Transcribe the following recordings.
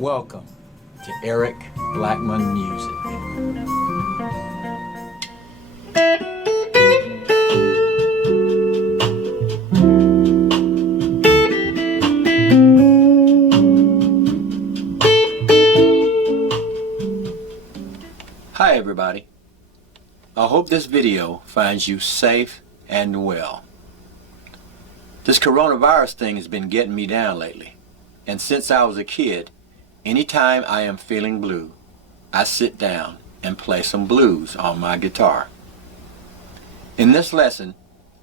Welcome to Eric Blackmon Music. Hi everybody. I hope this video finds you safe and well. This coronavirus thing has been getting me down lately, and since I was a kid, anytime I am feeling blue, I sit down and play some blues on my guitar. In this lesson,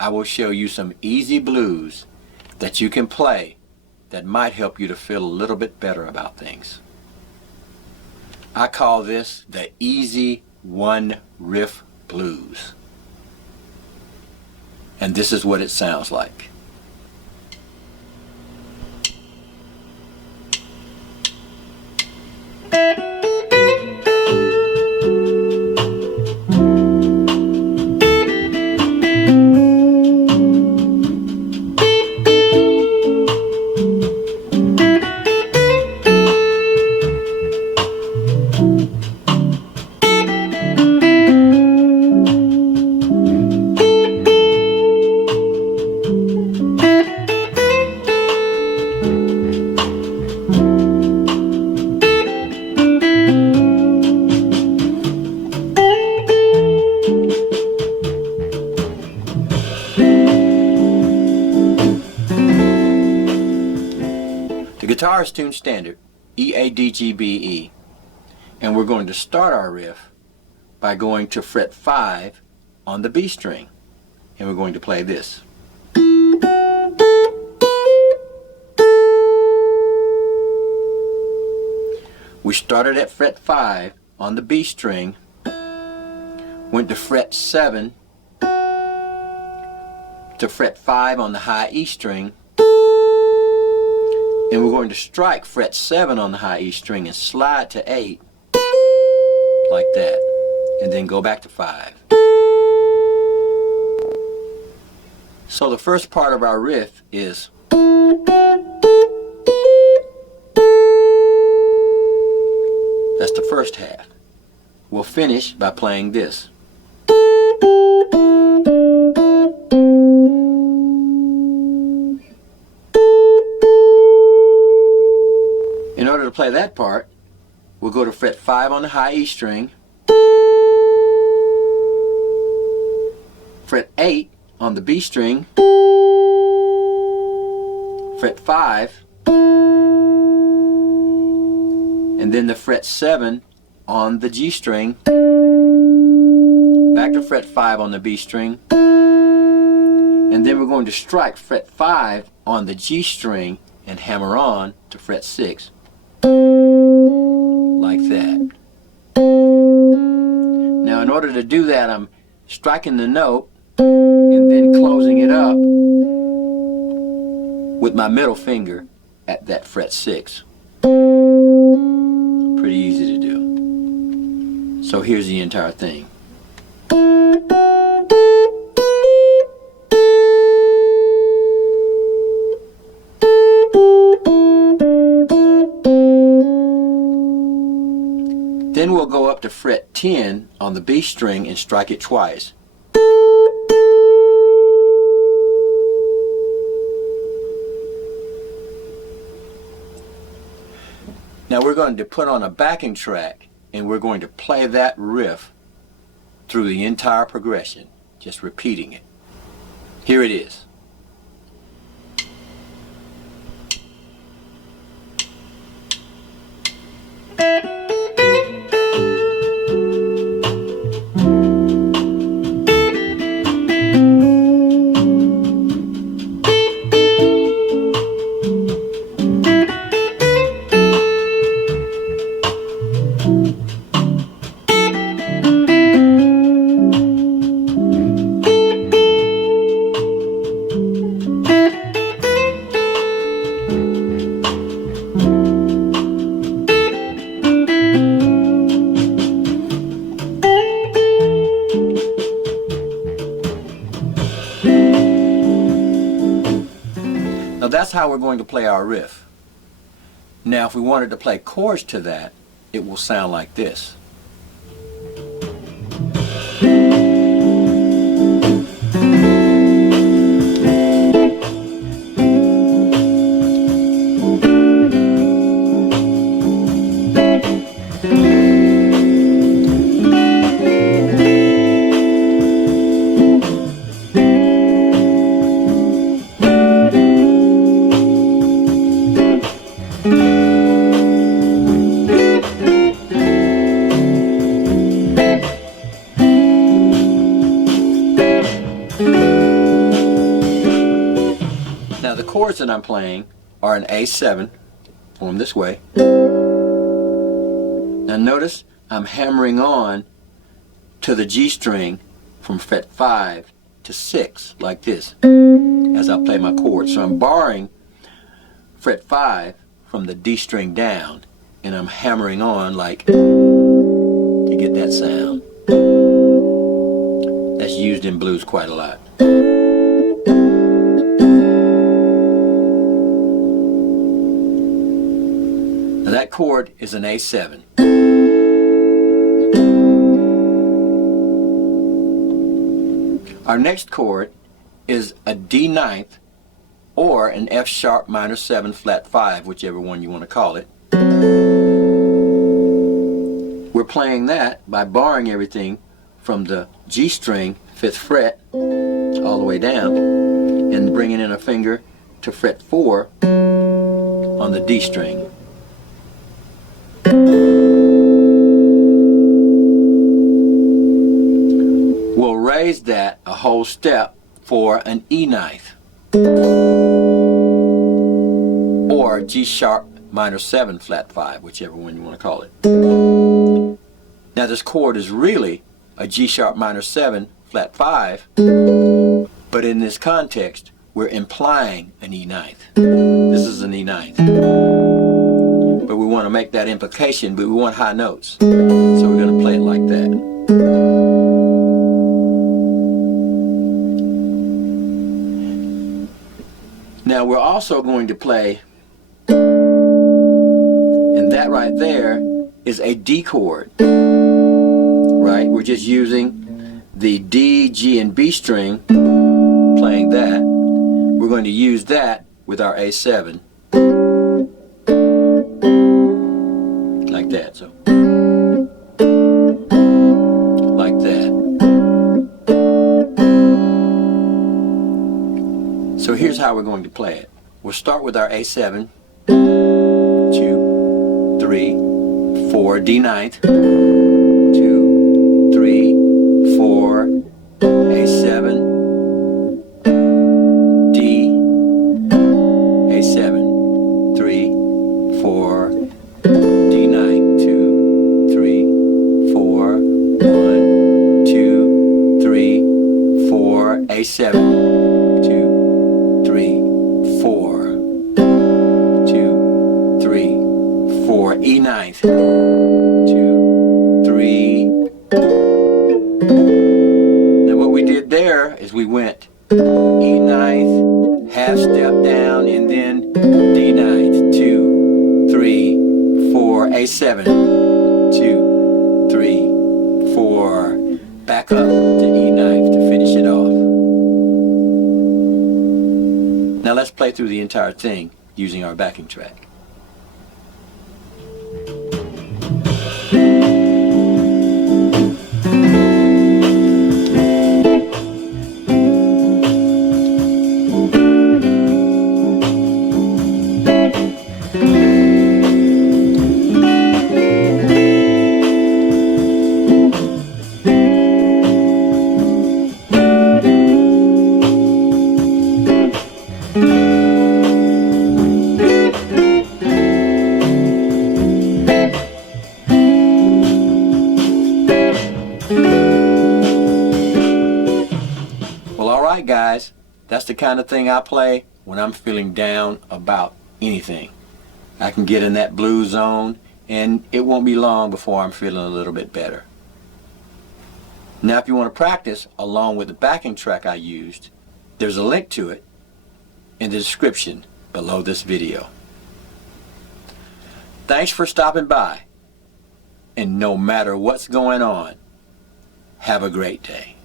I will show you some easy blues that you can play that might help you to feel a little bit better about things. I call this the Easy One Riff Blues. And this is what it sounds like. The guitar is tuned standard, E, A, D, G, B, E, and we're going to start our riff by going to fret 5 on the B string, and we're going to play this. We started at fret 5 on the B string, went to fret 7 to fret 5 on the high E string, and we're going to strike fret 7 on the high E string and slide to 8 like that, and then go back to 5. So the first part of our riff is that's the first half. We'll finish by playing this. In order to play that part, we'll go to fret 5 on the high E string, fret 8 on the B string, fret 5, and then the fret 7 on the G string, back to fret 5 on the B string, and then we're going to strike fret 5 on the G string and hammer on to fret 6. Like that. Now in order to do that, I'm striking the note and then closing it up with my middle finger at that fret 6. Pretty easy to do. So here's the entire thing. Then we'll go up to fret 10 on the B string and strike it twice. Now we're going to put on a backing track and we're going to play that riff through the entire progression, just repeating it. Here it is. Now that's how we're going to play our riff. Now if we wanted to play chords to that, it will sound like this. Now the chords that I'm playing are an A7, formed this way. Now notice I'm hammering on to the G string from fret 5 to 6, like this, as I play my chords. So I'm borrowing fret 5 from the D string down, and I'm hammering on like to get that sound. That's used in blues quite a lot. Now that chord is an A7. Our next chord is a D9 or an F sharp minor 7 flat 5, whichever one you want to call it. We're playing that by borrowing everything from the G string, 5th fret, all the way down, and bringing in a finger to fret 4 on the D string. We'll raise that a whole step for an E9 or G sharp minor 7 flat 5, whichever one you want to call it. Now this chord is really a G sharp minor 7 flat 5, but in this context we're implying an E9. This is an E9. But we want to make that implication, but we want high notes. So we're going to play it like that. Now we're also going to play, and that right there is a D chord, right? We're just using the D, G, and B string, playing that. We're going to use that with our A7, like that. So, like that. So here's how we're going to play it. We'll start with our A7, 2, 3, 4, D9, 2, 3, 4, A7, D, A7, 3, 4, D9, 2, 3, 4, 1, 2, 3, 4, A7. E9, 2, 3. Now what we did there is we went E9, half step down, and then D9, 2, 3, 4, A7, 2, 3, 4, back up to E9 to finish it off. Now let's play through the entire thing using our backing track. Alright guys, that's the kind of thing I play when I'm feeling down about anything. I can get in that blues zone and it won't be long before I'm feeling a little bit better. Now if you want to practice along with the backing track I used, there's a link to it in the description below this video. Thanks for stopping by. And no matter what's going on, have a great day.